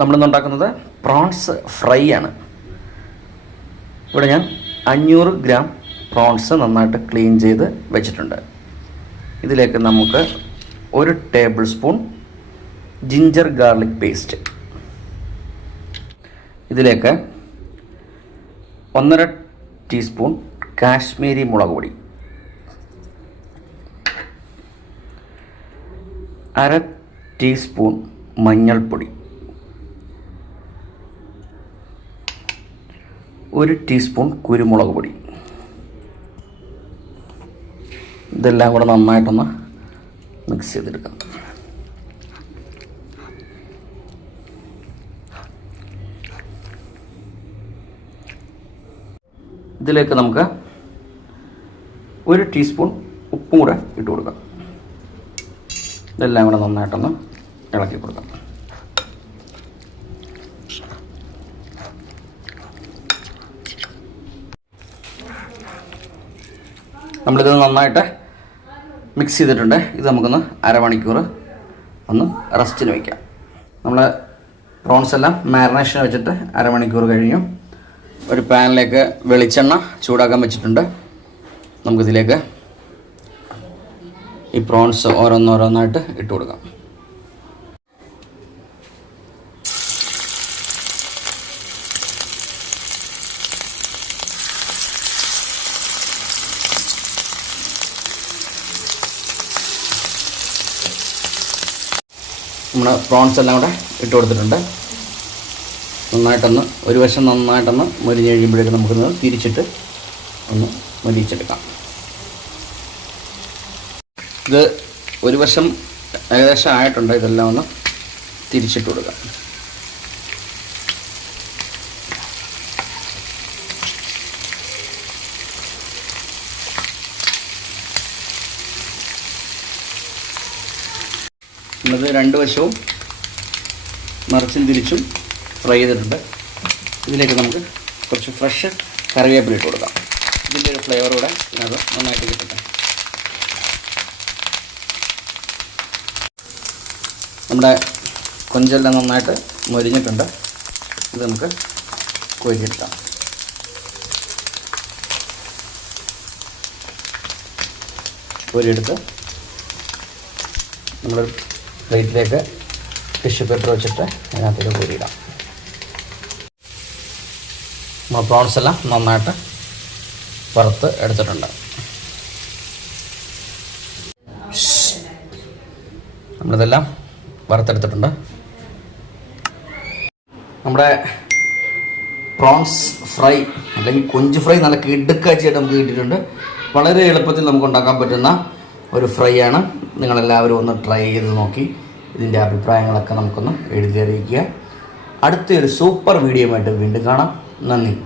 നമ്മളിന്ന് ഉണ്ടാക്കുന്നത് prawns fry ആണ്. ഇവിടെ ഞാൻ അഞ്ഞൂറ് ഗ്രാം പ്രോൺസ് നന്നായിട്ട് ക്ലീൻ ചെയ്ത് വെച്ചിട്ടുണ്ട്. ഇതിലേക്ക് നമുക്ക് ഒരു tablespoon ginger garlic paste. ഇതിലേക്ക് ഒന്നര ടീസ്പൂൺ കാശ്മീരി മുളക് പൊടി. അര ടീസ്പൂൺ മഞ്ഞൾപ്പൊടി. ഒരു ടീസ്പൂൺ കുരുമുളക് പൊടി. ഇതെല്ലാം കൂടെ നന്നായിട്ടൊന്ന് മിക്സ് ചെയ്തെടുക്കാം. ഇതിലേക്ക് നമുക്ക് ഒരു ടീസ്പൂൺ ഉപ്പും കൂടെ ഇട്ട് കൊടുക്കാം. ഇതെല്ലാം കൂടെ നന്നായിട്ടൊന്ന് ഇളക്കി കൊടുക്കാം. നമ്മളിത് നന്നായിട്ട് മിക്സ് ചെയ്തിട്ടുണ്ട്. ഇത് നമുക്കൊന്ന് അരമണിക്കൂർ ഒന്ന് റെസ്റ്റിന് വയ്ക്കാം നമ്മൾ പ്രോൺസ് എല്ലാം മാരിനേഷൻ വെച്ചിട്ട് അരമണിക്കൂർ കഴിഞ്ഞു. ഒരു പാനിലേക്ക് വെളിച്ചെണ്ണ ചൂടാക്കാൻ വെച്ചിട്ടുണ്ട്. നമുക്കിതിലേക്ക് ഈ പ്രോൺസ് ഓരോന്നോരോന്നായിട്ട് ഇട്ട് കൊടുക്കാം. നമ്മുടെ പ്രോൺസ് എല്ലാം കൂടെ ഇട്ട് കൊടുത്തിട്ടുണ്ട്. നന്നായിട്ടൊന്ന് ഒരു വശം നന്നായിട്ടൊന്ന് മൊരിഞ്ഞ് കഴിയുമ്പോഴേക്കും നമുക്കൊന്ന് തിരിച്ചിട്ട് ഒന്ന് മൊരിച്ചെടുക്കാം ഇത് ഒരു വശം ഏകദേശം ആയിട്ടുണ്ട്. ഇതെല്ലാം ഒന്ന് തിരിച്ചിട്ട് കൊടുക്കാം. നമ്മളിത് രണ്ട് വശവും മറിച്ചും തിരിച്ചും ഫ്രൈ ചെയ്തിട്ടുണ്ട്. ഇതിലേക്ക് നമുക്ക് കുറച്ച് ഫ്രഷ് കറിവേപ്പില ഇട്ട് കൊടുക്കാം. ഇതിന്റെ ഒരു ഫ്ലേവർ കൂടെ ഇതിനകത്ത് നന്നായിട്ട് കിട്ടട്ടെ നമ്മുടെ കൊഞ്ചെല്ലാം നന്നായിട്ട് മൊരിഞ്ഞിട്ടുണ്ട്. ഇത് നമുക്ക് കോരിയെടുക്കാം. കോരിയെടുത്ത് നമ്മളൊരു പ്ലേറ്റിലേക്ക് ടിഷ്യൂ പേപ്പർ വെച്ചിട്ട് അതിനകത്തേക്ക് കൂടിയിടാം നമ്മൾ പ്രോൺസ് എല്ലാം നന്നായിട്ട് പുറത്ത് എടുത്തിട്ടുണ്ട്. നമ്മളിതെല്ലാം വറുത്തെടുത്തിട്ടുണ്ട്. നമ്മുടെ പ്രോൺസ് ഫ്രൈ അല്ലെങ്കിൽ കൊഞ്ച് ഫ്രൈ നല്ല കിടുക്കാച്ചിയായിട്ട് നമുക്ക് കിട്ടിയിട്ടുണ്ട്. വളരെ എളുപ്പത്തിൽ നമുക്ക് ഉണ്ടാക്കാൻ പറ്റുന്ന ഒരു ഫ്രൈ ആണ് നിങ്ങളെല്ലാവരും ഒന്ന് ട്രൈ ചെയ്ത് നോക്കി. ഇതിന്റെ അഭിപ്രായങ്ങളൊക്കെ നമുക്കൊന്ന് എഴുതി അറിയിക്കുക. അടുത്തൊരു സൂപ്പർ വീഡിയോ ആയിട്ട് വീണ്ടും കാണാം. നന്ദി.